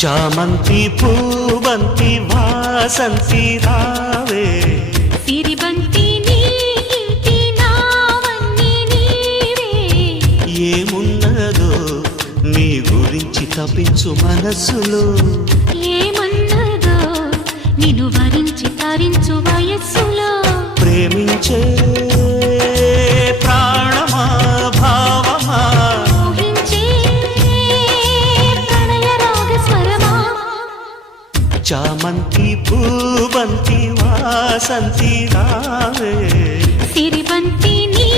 చామంతి పూబంతి వాసంతి రావే సిరిబంతి నీటి నావన్నీ నీవే ఏమున్నదో నీ గురించి తపించు మనస్సులో ఏమన్నదో నిన్ను వరించి తరించు వయస్సులో ప్రేమించే ప్రాణమా భావమా ఊహించే ప్రణయ రాగ స్వరమా చామంతి పూబంతి వాసంతి రావే సిరిబంతి నీ